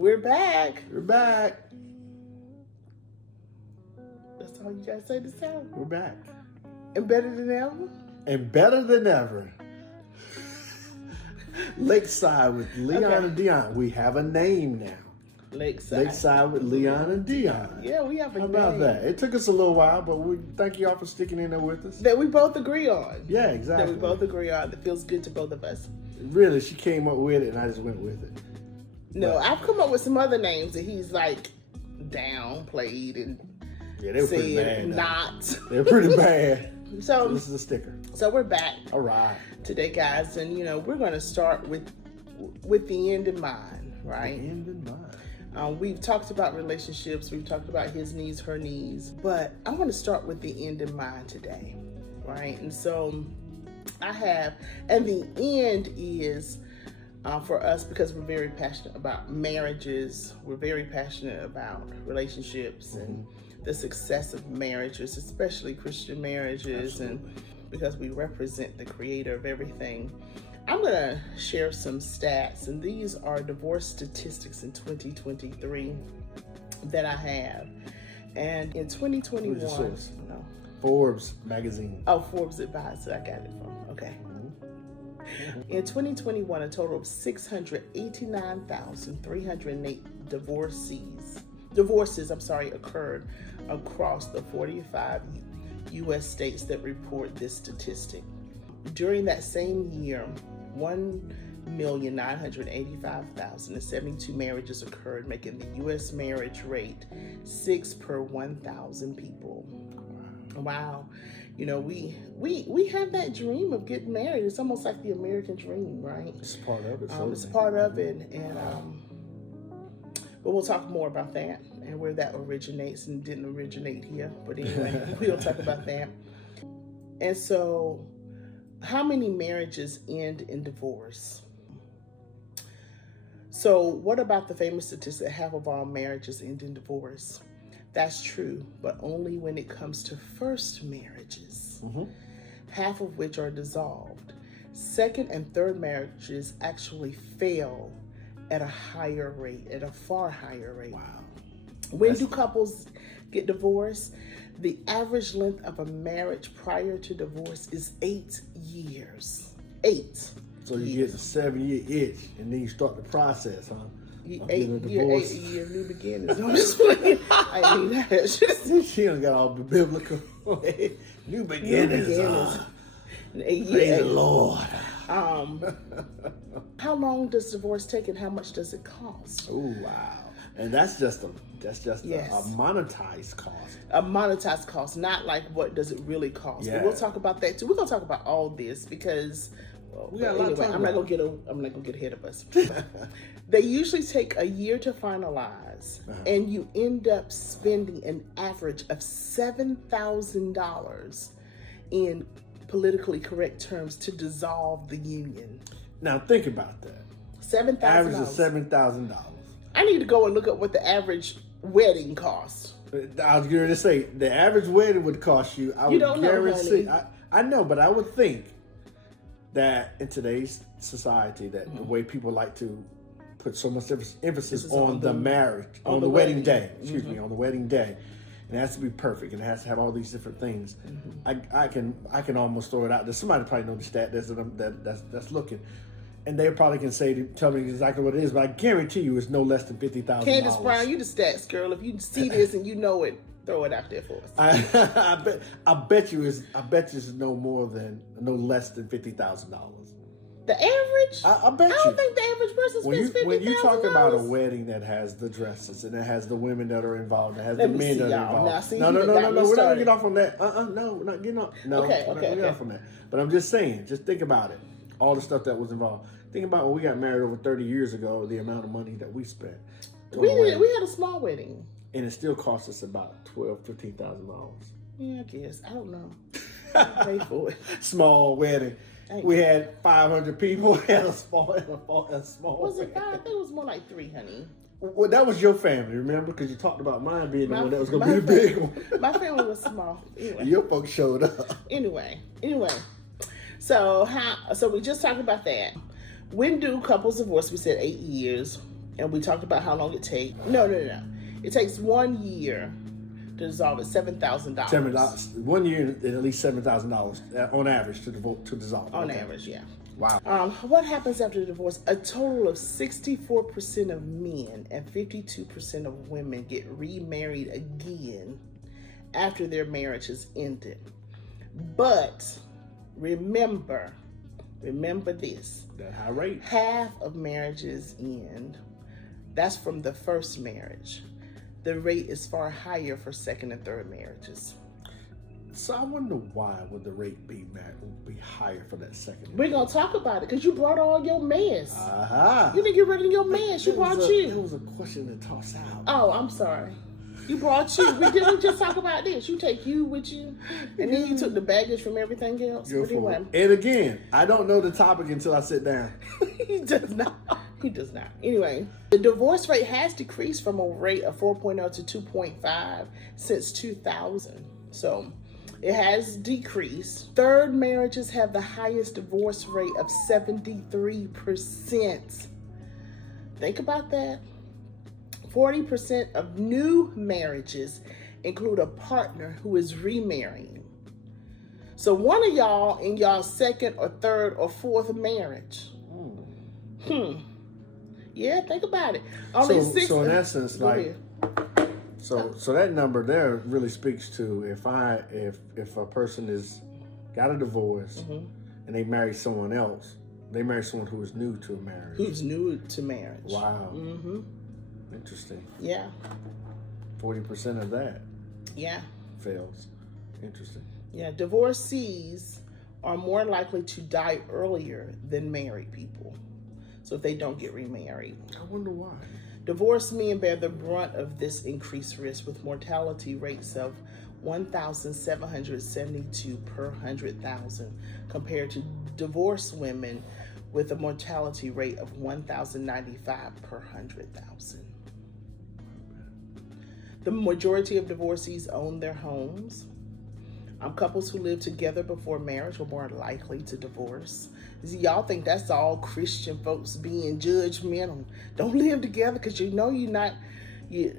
We're back. We're back. That's all you gotta say this time. We're back. And better than ever? And better than ever. Lakeside with Leon and Dionne. We have a name now. Lakeside with Leon and Dionne. Yeah, we have a name. How about that? It took us a little while, but we thank you all for sticking in there with us. That we both agree on. Yeah, exactly. That we both agree on. That feels good to both of us. Really, she came up with it and I just went with it. No, I've come up with some other names that he's like downplayed and yeah, they were pretty bad. Not. They're pretty bad. So this is a sticker. So we're back. All right. Today, guys, and we're going to start with the end in mind, right? The end in mind. We've talked about relationships. We've talked about his needs, her needs, but I want to start with the end in mind today, right? And so and the end is for us because we're very passionate about marriages. We're very passionate about relationships and the success of marriages, especially Christian marriages. Absolutely. And because we represent the creator of everything. I'm going to share some stats, and these are divorce statistics in 2023 that I have. And in 2021, no. Forbes magazine. Oh, Forbes Advisor, I got it from. Okay. In 2021, a total of 689,308 divorces occurred across the 45 U.S. states that report this statistic. During that same year, 1,985,072 marriages occurred, making the U.S. marriage rate 6 per 1,000 people. Wow. We have that dream of getting married. It's almost like the American dream, right? It's part of it. It's part of it. And but we'll talk more about that and where that originates and didn't originate here. But anyway, we'll talk about that. And so, how many marriages end in divorce? So what about the famous statistic that half of all marriages end in divorce? That's true, but only when it comes to first marriages, half of which are dissolved. Second and third marriages actually fail at a higher rate, at a far higher rate. Wow. When do couples get divorced? The average length of a marriage prior to divorce is 8 years. 8. So you get a 7-year itch, and then you start the process, huh? 8-year new beginnings. No, I'm just playing. I need that. She done got all the biblical. New beginnings. Praise the Lord. How long does divorce take, and how much does it cost? Oh wow! And that's just a monetized cost. A monetized cost, not like what does it really cost. Yeah. But we'll talk about that too. We're gonna talk about all this because I'm not gonna get ahead of us. They usually take a year to finalize, and you end up spending an average of $7,000 in politically correct terms to dissolve the union. Now think about that. $7,000. Average of $7,000. I need to go and look up what the average wedding costs. I was going to say the average wedding would cost you. I would guarantee. I know, but I would think that in today's society, that the way people like to put so much emphasis on the marriage, on the wedding day. Excuse me, on the wedding day. It has to be perfect, and it has to have all these different things. I can almost throw it out there. Somebody probably knows the stat that's looking, and they probably can tell me exactly what it is. But I guarantee you, it's no less than $50,000. Candace Brown, you the stats girl. If you see this and you know it, throw it out there for us. I bet you it's no less than $50,000. The average? I bet you. I don't think the average person spends $50,000. When you talk about a wedding that has the dresses and it has the women that are involved, it has the men that are involved. No. We're not gonna get off on that. No, we're not getting off. No, we're not gonna get off on that. But I'm just saying, just think about it. All the stuff that was involved. Think about when we got married over 30 years ago, the amount of money that we spent. We had a small wedding. And it still cost us about $12,000-$15,000. Yeah, I guess. I don't know. Pay for it. Small wedding. We had 500 people. We had a small. Was it 5? I think it was more like 3, honey. Well, that was your family, remember? Because you talked about mine being the one that was going to be the big one. My family was small. Anyway. Your folks showed up. Anyway. So we just talked about that. When do couples divorce? We said 8 years. And we talked about how long it takes. No. It takes 1 year to dissolve. It's $7,000. $7. 1 year, at least $7,000 on average to dissolve. On average, yeah. Wow. What happens after the divorce? A total of 64% of men and 52% of women get remarried again after their marriage has ended. But remember this. That high rate. Half of marriages end. That's from the first marriage. The rate is far higher for second and third marriages. So I wonder why would the rate be higher for that second? We're going to talk about it because you brought all your mess. You didn't get rid of your mess. You brought you. It was a question to toss out. Oh, I'm sorry. You brought you. We didn't just talk about this. You take you with you, and then you took the baggage from everything else. Anyway. And again, I don't know the topic until I sit down. He does not. Anyway, the divorce rate has decreased from a rate of 4.0 to 2.5 since 2000. So it has decreased. Third marriages have the highest divorce rate of 73%. Think about that. 40% of new marriages include a partner who is remarrying. So one of y'all in y'all's second or third or fourth marriage. Yeah, think about it. So in essence, so that number there really speaks to if a person got a divorce and they marry someone else, they marry someone who is new to a marriage. Who's new to marriage. Wow. Interesting. Yeah. 40% of that. Yeah. Fails. Interesting. Yeah. Divorcees are more likely to die earlier than married people. So if they don't get remarried. I wonder why. Divorced men bear the brunt of this increased risk with mortality rates of 1,772 per 100,000 compared to divorced women with a mortality rate of 1,095 per 100,000. The majority of divorcees own their homes. Couples who live together before marriage are more likely to divorce. See, y'all think that's all Christian folks being judgmental. Don't live together because you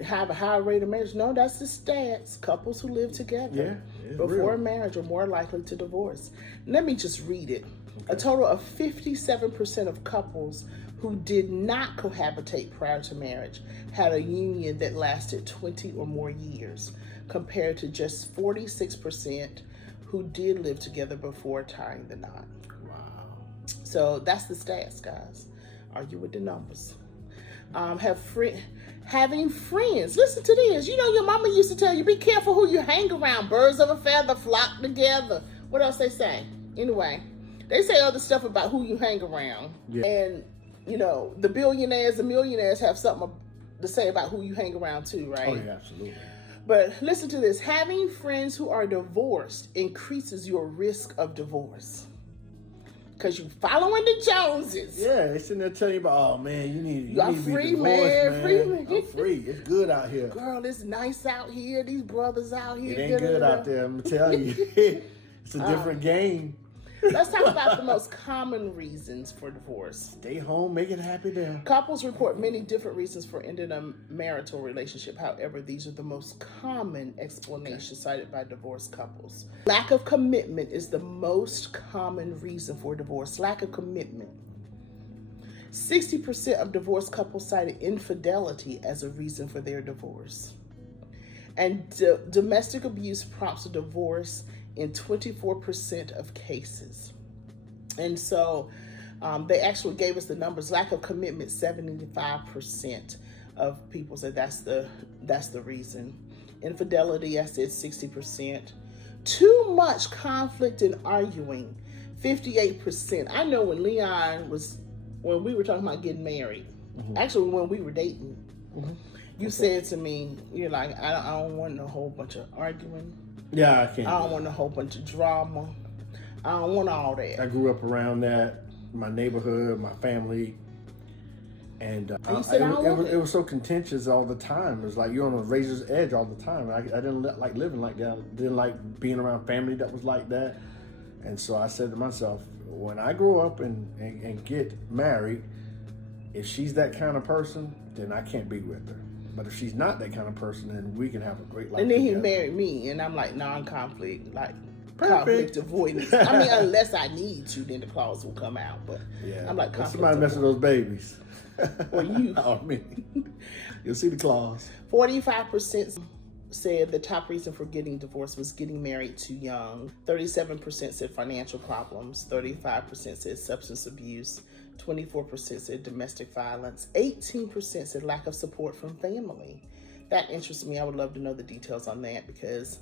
have a high rate of marriage. No, that's the stats. Couples who live together before marriage are more likely to divorce. Let me just read it. Okay. A total of 57% of couples who did not cohabitate prior to marriage had a union that lasted 20 or more years, compared to just 46% who did live together before tying the knot. Wow. So that's the stats, guys. Argue with the numbers. Having friends. Listen to this. You know your mama used to tell you, be careful who you hang around. Birds of a feather flock together. What else they say? Anyway, they say other stuff about who you hang around. Yeah. And, the billionaires and millionaires have something to say about who you hang around too, right? Oh, yeah, absolutely. But listen to this. Having friends who are divorced increases your risk of divorce. Because you following the Joneses. Yeah, they sitting there telling you about, oh man, you need to free, be divorced, man. Free. I'm free. It's good out here. Girl, it's nice out here. These brothers out here. It ain't good out there, I'm going to tell you. It's a different game. Let's talk about the most common reasons for divorce. Stay home, make it happy there. Couples report many different reasons for ending a marital relationship. However, these are the most common explanations cited by divorced couples. Lack of commitment is the most common reason for divorce. Lack of commitment. 60% of divorced couples cited infidelity as a reason for their divorce. And domestic abuse prompts a divorce in 24% of cases. And so they actually gave us the numbers. Lack of commitment, 75% of people said that's the reason. Infidelity, I said 60%. Too much conflict and arguing, 58%. I know when we were talking about getting married, actually when we were dating, you said to me, you're like, I don't want a whole bunch of arguing. Yeah, I can't. I don't want a whole bunch of drama. I don't want all that. I grew up around that, my neighborhood, my family, and it was so contentious all the time. It was like you're on a razor's edge all the time. I didn't like living like that. I didn't like being around family that was like that. And so I said to myself, when I grow up and get married, if she's that kind of person, then I can't be with her. But if she's not that kind of person, then we can have a great life And then together. he married me, and I'm like non-conflict, like Perfect. conflict avoidance. I mean, unless I need to, then the clause will come out. But yeah, I'm like conflict somebody mess with those babies. Or you. Or me. You'll see the clause. 45% said the top reason for getting divorced was getting married too young. 37% said financial problems. 35% said substance abuse. 24% said domestic violence. 18% said lack of support from family. That interests me. I would love to know the details on that because,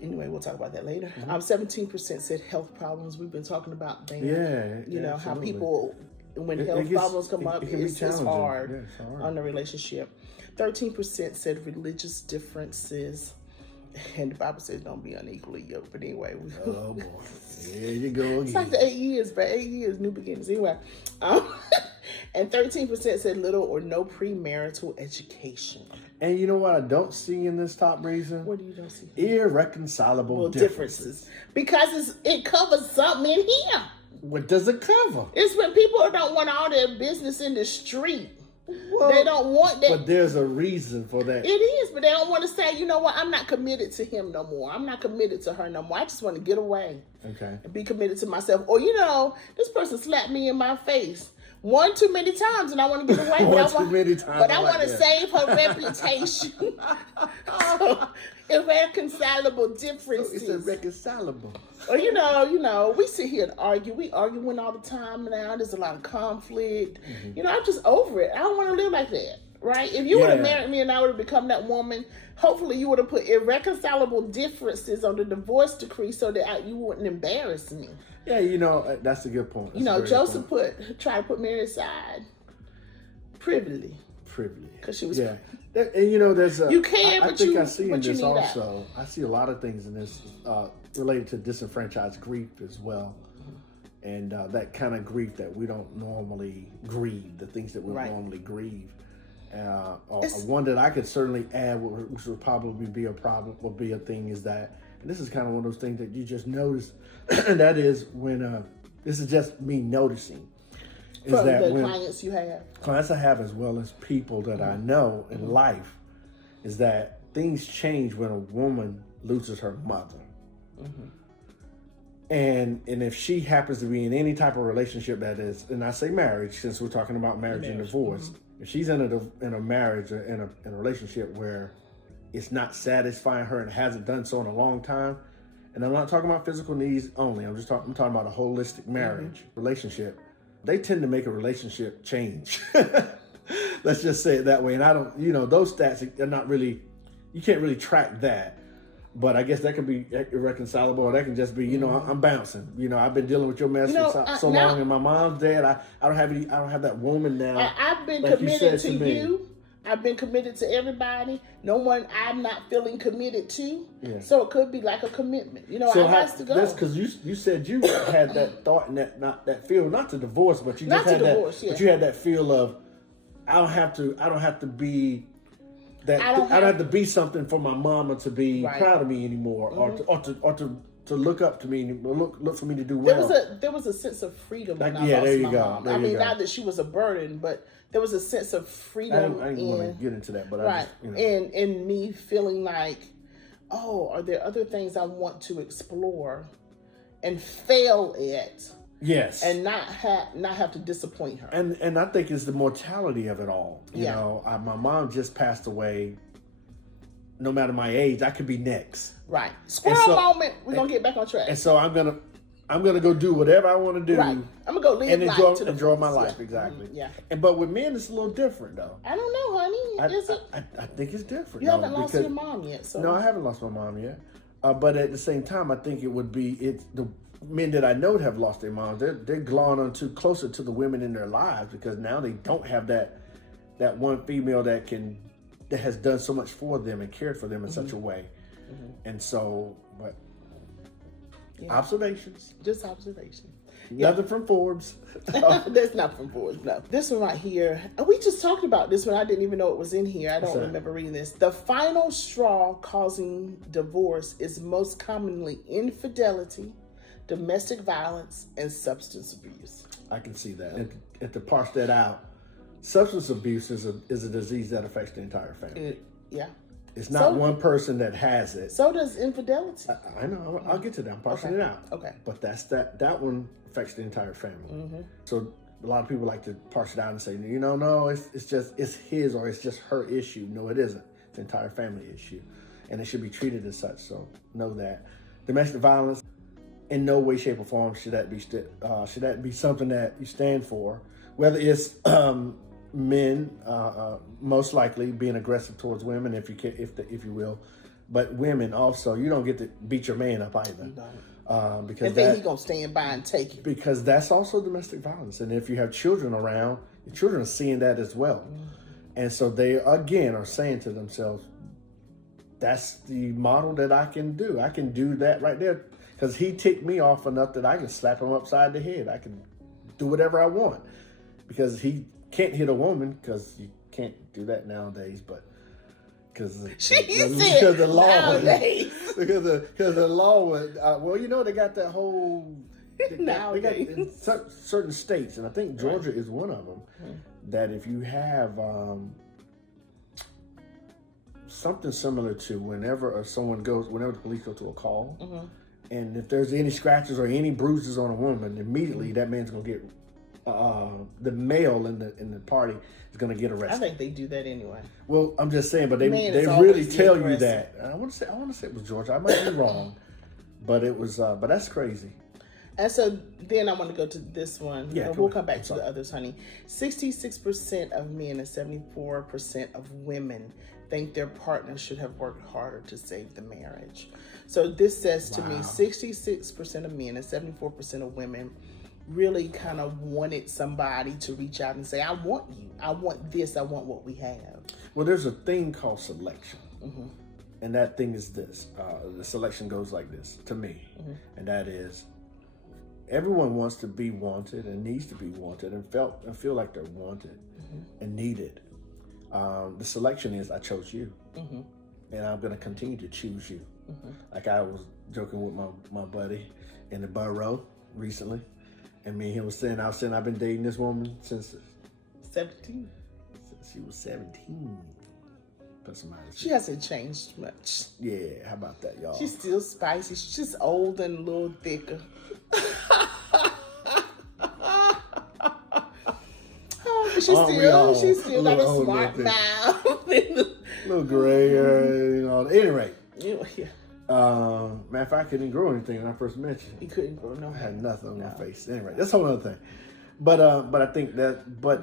anyway, we'll talk about that later. 17% said health problems. We've been talking about that. Yeah. You know, absolutely. how people, when health problems come up, it's hard, yeah, it's hard on the relationship. 13% said religious differences. And the Bible says don't be unequally yoked. But anyway. Oh, boy. There you go again. It's like the 8 years, but 8 years, new beginnings. Anyway. And 13% said little or no premarital education. And you know what I don't see in this top reason? What do you don't see? Irreconcilable differences. Because it covers something in here. What does it cover? It's when people don't want all their business in the street. Well, they don't want that. But there's a reason for that. It is, but they don't want to say, you know what, I'm not committed to him no more. I'm not committed to her no more. I just want to get away. Okay. And be committed to myself. Or, you know, this person slapped me in my face one too many times and I want to get away. One too many times. But I want to save her reputation. So, irreconcilable differences. So it's irreconcilable. Or, you know, we sit here and argue. We arguing all the time now. There's a lot of conflict. Mm-hmm. You know, I'm just over it. I don't want to live like that. Right? If you would have married me and I would have become that woman, hopefully you would have put irreconcilable differences on the divorce decree so that you wouldn't embarrass me. Yeah, you know, that's a good point. That's, you know, Joseph tried to put Mary aside privily. Because she was... Yeah. And, you know, there's a... You can, I but think you... I see in this also, that. I see a lot of things in this related to disenfranchised grief as well. And that kind of grief that we don't normally grieve, the things that we normally grieve. One that I could certainly add, which would probably be a problem, would be a thing, is that, and this is kind of one of those things that you just notice, and that is when, this is just me noticing, is from that the when clients you have? Clients I have, as well as people that I know in life, is that things change when a woman loses her mother. And if she happens to be in any type of relationship that is, and I say marriage, since we're talking about marriage and divorce, if she's in a marriage or in a relationship where it's not satisfying her and hasn't done so in a long time, and I'm not talking about physical needs only, I'm talking about a holistic marriage relationship, they tend to make a relationship change. Let's just say it that way. And I don't, you know, those stats are not really, you can't really track that. But I guess that can be irreconcilable, or that can just be, you know, I'm bouncing. You know, I've been dealing with your mess for so long, and my mom's dead. I don't have that woman now. I've been committed to you. I've been committed to everybody. No one I'm not feeling committed to. Yeah. So it could be like a commitment. You know, I have to go. That's because you said you had that thought and that feel, not to divorce, but you just had divorce, but you had that feel of I don't have to be. I don't have to be something for my mama to be proud of me anymore, or to look up to me, look for me to do well. There was a sense of freedom when I lost my mom. I mean, not that she was a burden, but there was a sense of freedom. I didn't want to get into that, but and me feeling like, oh, are there other things I want to explore and fail at? Yes, and not have to disappoint her. And I think it's the mortality of it all. You know, my mom just passed away. No matter my age, I could be next. Right. Squirrel moment. We're gonna get back on track. And so I'm gonna go do whatever I want to do. Right. I'm gonna go live and life enjoy my life. Exactly. Yeah. But with men, it's a little different though. I don't know, honey. Is it? I think it's different. You haven't lost your mom yet, so. No, I haven't lost my mom yet. But at the same time, I think it would be the men that I know have lost their moms. They're glowing on closer to the women in their lives, because now they don't have that one female that has done so much for them and cared for them in such a way. And so, but observations. Just observations. Nothing from Forbes. That's not from Forbes, no. This one right here, we just talked about this one. I didn't even know it was in here. I don't remember reading this. The final straw causing divorce is most commonly infidelity, domestic violence, and substance abuse. I can see that. And to parse that out, substance abuse is a disease that affects the entire family. Yeah. It's not one person that has it. So does infidelity. I know. I'll get to that. I'm parsing it out. Okay. But that one affects the entire family. Mm-hmm. So a lot of people like to parse it out and say, no, it's his or it's just her issue. No, it isn't. It's the entire family issue, and it should be treated as such. So know that domestic violence, in no way, shape, or form should that be something that you stand for. Whether it's men, most likely being aggressive towards women, if you will, but women also, you don't get to beat your man up either. Because then he gonna stand by and take it. Because that's also domestic violence, and if you have children around, your children are seeing that as well, and so they again are saying to themselves, "That's the model that I can do. I can do that right there." Because he ticked me off enough that I can slap him upside the head. I can do whatever I want. Because he can't hit a woman, because you can't do that nowadays, but because the law nowadays. because the law would, they got that whole, they got in certain states, and I think Georgia is one of them, that if you have something similar to whenever the police go to a call, and if there's any scratches or any bruises on a woman, immediately that man's gonna get the male in the party is gonna get arrested. I think they do that anyway. Well, I'm just saying, but they really tell you that. I want to say it was Georgia. I might be wrong, but it was. But that's crazy. And so then I want to go to this one. Yeah, we'll come back to the others, honey. 66% of men and 74% of women think their partner should have worked harder to save the marriage. So this says to me, 66% of men and 74% of women really kind of wanted somebody to reach out and say, I want you. I want this. I want what we have. Well, there's a thing called selection. And that thing is this. The selection goes like this to me. And that is, everyone wants to be wanted and needs to be wanted and feel like they're wanted and needed. The selection is, I chose you. And I'm going to continue to choose you. Like I was joking with my buddy in the borough recently. And me and him was saying, I've been dating this woman since 17. Since she was 17. She hasn't changed much. Yeah, how about that, y'all? She's still spicy. She's just old and a little thicker. But she's still got a smart mouth. Little gray hair, At any rate. Yeah. Matter of fact, I couldn't grow anything when I first met you. You couldn't grow no hair. I had nothing on my face. Anyway, that's a whole other thing. But I think but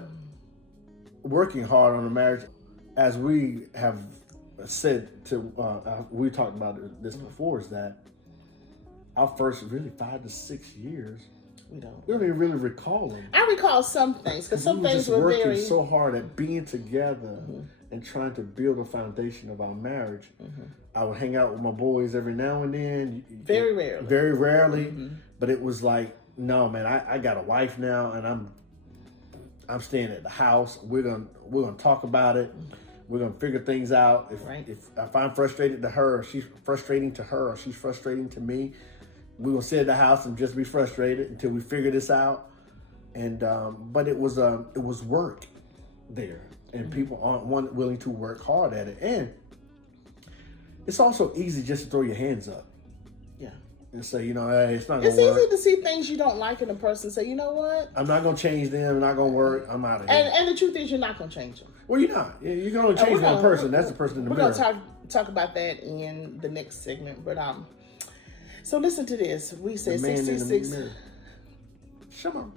working hard on a marriage, as we have said we talked about this before, is that our first really 5 to 6 years, we don't even really recall them. I recall some things, because some things were working so hard at being together and trying to build a foundation of our marriage. I would hang out with my boys every now and then. Very rarely. But it was like, no, man, I got a wife now, and I'm staying at the house. We're gonna talk about it. We're gonna figure things out. If I'm frustrated to her, or she's frustrating to her, or she's frustrating to me, we will sit at the house and just be frustrated until we figure this out. And but it was work there, and people aren't willing to work hard at it. And it's also easy just to throw your hands up. Yeah. And say, hey, it's not gonna work. It's easy to see things you don't like in a person. Say, you know what? I'm not gonna change them. Not gonna work. I'm out of here. And the truth is, you're not gonna change them. Well, you're not. You can only change one person. That's the person in the mirror. We're gonna talk about that in the next segment. But so listen to this. We said 66. Shut up.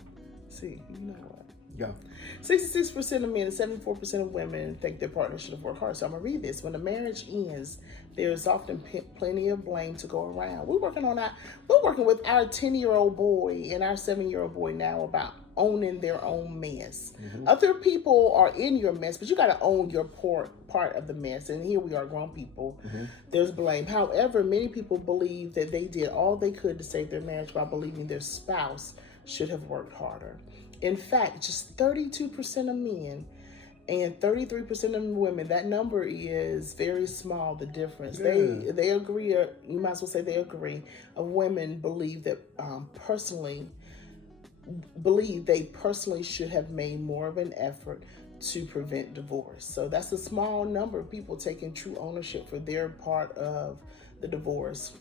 See, you know what? Yeah. 66% of men and 74% of women think their partner should have worked hard. So I'm gonna read this. When a marriage ends, there is often plenty of blame to go around. We're working with our 10-year-old boy and our 7-year-old boy now about owning their own mess. Other people are in your mess, but you got to own your part of the mess. And here we are, grown people. There's blame. However, many people believe that they did all they could to save their marriage by believing their spouse should have worked harder. In fact, just 32% of men and 33% of women, that number is very small, the difference. Yeah. They agree, or you might as well say they agree, women believe that they personally should have made more of an effort to prevent divorce. So that's a small number of people taking true ownership for their part of the divorce.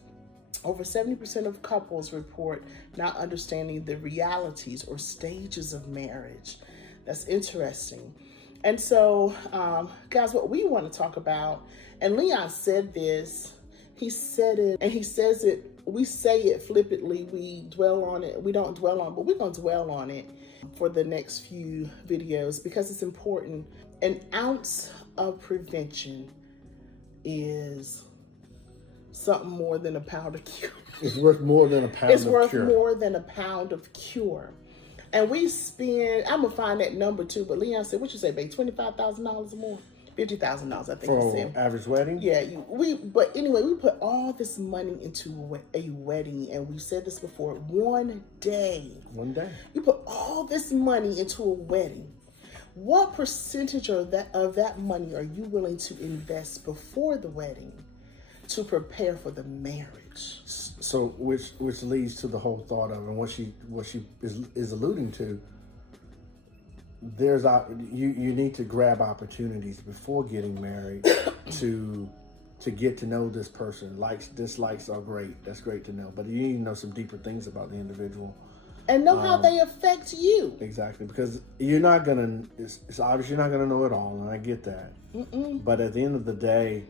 Over 70% of couples report not understanding the realities or stages of marriage. That's interesting. And so, guys, what we want to talk about, and Leon said this, he said it, and he says it, we say it flippantly, we dwell on it, we don't dwell on, but we're going to dwell on it for the next few videos because it's important. An ounce of prevention is something more than a pound of cure. It's worth more than a pound of cure. It's worth more than a pound of cure. And we spend, I'm going to find that number too, but Leon said, what you say, babe, $25,000 or more? $50,000, I think for he said. Average wedding? Yeah, but anyway, we put all this money into a wedding, and we said this before, one day. One day. You put all this money into a wedding. What percentage of that money are you willing to invest before the wedding to prepare for the marriage? So, which leads to the whole thought of, and what she is alluding to. You need to grab opportunities before getting married to get to know this person. Likes, dislikes are great. That's great to know. But you need to know some deeper things about the individual. And know how they affect you. Exactly. Because you're not going to, it's obvious you're not going to know it all. And I get that. But at the end of the day,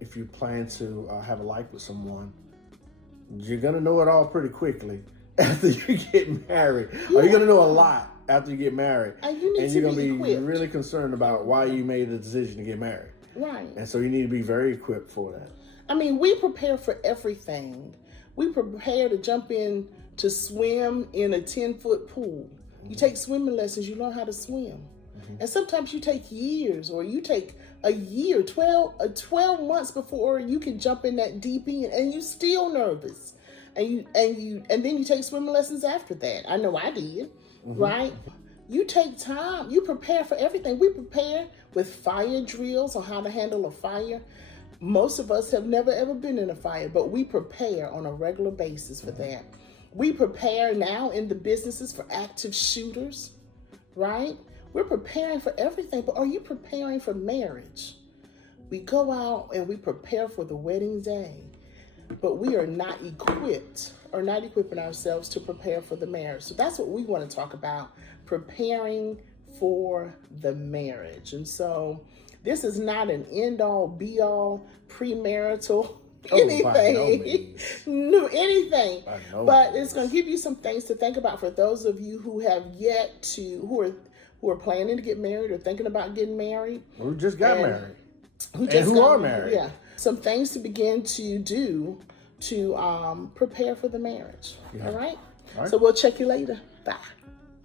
if you plan to have a life with someone, you're going to know it all pretty quickly after you get married. Or you're going to know a lot after you get married. And you're going to be really concerned about why you made the decision to get married. Right. And so you need to be very equipped for that. I mean, we prepare for everything. We prepare to jump in to swim in a 10-foot pool. You take swimming lessons, you learn how to swim. And sometimes you take years, or you take a year, 12 months before you can jump in that deep end, and you still nervous. And then you take swimming lessons after that. I know I did. Right? You take time. You prepare for everything. We prepare with fire drills on how to handle a fire. Most of us have never ever been in a fire, but we prepare on a regular basis for that. We prepare now in the businesses for active shooters, right? We're preparing for everything, but are you preparing for marriage? We go out and we prepare for the wedding day, but we are not equipped or not equipping ourselves to prepare for the marriage. So that's what we want to talk about, preparing for the marriage. And so this is not an end-all, be-all, premarital anything. No, anything. But it's going to give you some things to think about for those of you who have yet to, who are planning to get married or thinking about getting married. Who just got married. Who are married. Yeah. Some things to begin to do to prepare for the marriage. Yeah. All right? So we'll check you later. Bye.